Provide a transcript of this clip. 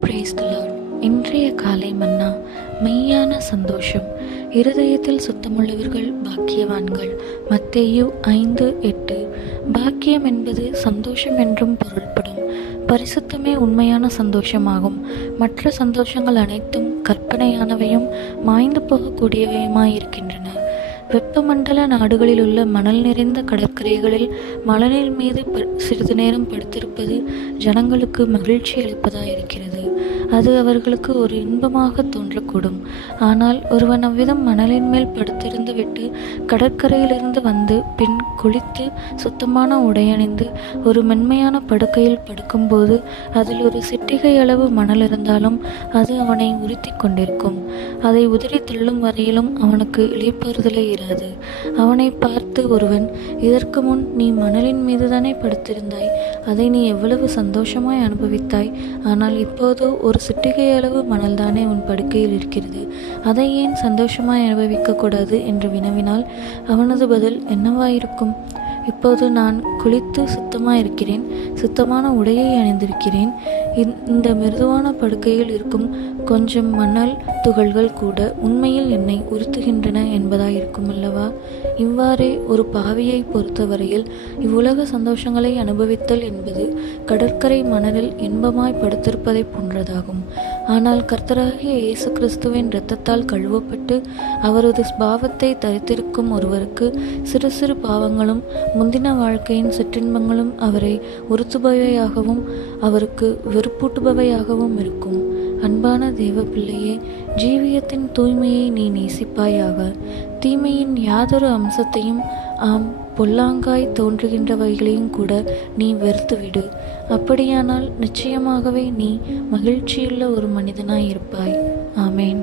Praise the Lord. இன்றைய காலை மன்னா மெய்யான சந்தோஷம். இருதயத்தில் சுத்தமுள்ளவர்கள் பாக்கியவான்கள். மத்தேயு 5:8. பாக்கியம் என்பது சந்தோஷம் என்றும் பொருள்படும். பரிசுத்தமே உண்மையான சந்தோஷமாகும். மற்ற சந்தோஷங்கள் அனைத்தும் கற்பனையானவையும் மாய்ந்து போகக்கூடியவையுமாயிருக்கின்றன. வெப்பமண்டல நாடுகளில் உள்ள மணல் நிறைந்த கடற்கரைகளில் மணலின் மீது சிறிது நேரம் படுத்திருப்பது ஜனங்களுக்கு மகிழ்ச்சி அளிப்பதாயிருக்கிறது. அது அவர்களுக்கு ஒரு இன்பமாக தோன்றக்கூடும். ஆனால் ஒருவன் அவ்விதம் மணலின் மேல் படுத்திருந்து விட்டு கடற்கரையிலிருந்து வந்து பின் குளித்து சுத்தமான உடையணிந்து ஒரு மென்மையான படுக்கையில் படுக்கும்போது அதில் ஒரு சிட்டிகை அளவு மணல் இருந்தாலும் அது அவனை உறுத்தி கொண்டிருக்கும். அதை உதறி தள்ளும் வரையிலும் அவனுக்கு இளைப்பாறுதலே இராது. அவனை பார்த்து ஒருவன், இதற்கு முன் நீ மணலின் மீதுதானே படுத்திருந்தாய், அதை நீ எவ்வளவு சந்தோஷமாய் அனுபவித்தாய். ஆனால் இப்போதோ ஒரு சிட்டிகை அளவு மணல்தானே உன் படுக்கையில் இருக்கிறது, அதை ஏன் சந்தோஷமாய் அனுபவிக்க கூடாது என்று வினவினால் அவனது பதில் என்னவாயிருக்கும்? இப்போது நான் குளித்து சுத்தமாயிருக்கிறேன், சுத்தமான உடையை அணிந்திருக்கிறேன். இந்த மிருதுவான படுக்கையில் இருக்கும் கொஞ்சம் மணல் துகள்கள் கூட உண்மையில் என்னை உறுத்துகின்றன என்பதாயிருக்கும் அல்லவா? இவ்வாறே ஒரு பாவியை பொறுத்தவரையில் இவ்வுலக சந்தோஷங்களை அனுபவித்தல் என்பது கடற்கரை மணலில் இன்பமாய் படுத்திருப்பதை போன்றதாகும். ஆனால் கர்த்தராகிய இயேசு கிறிஸ்துவின் இரத்தத்தால் கழுவப்பட்டு அவரது பாவத்தை தரித்திருக்கும் ஒருவருக்கு சிறு சிறு பாவங்களும் முந்தின வாழ்க்கையின் சிற்றின்பங்களும் அவரை உறுத்துபவையாகவும் அவருக்கு வெறுப்பூட்டுபவையாகவும் இருக்கும். அன்பான தேவ பிள்ளையே, ஜீவியத்தின் தூய்மையை நீ நேசிப்பாயாக. தீமையின் யாதொரு அம்சத்தையும் பொல்லாங்காய் தோன்றுகின்றவைகளையும் கூட நீ வெறுத்துவிடு. அப்படியானால் நிச்சயமாகவே நீ மகிழ்ச்சியுள்ள ஒரு மனிதனாய் இருப்பாய். ஆமேன்.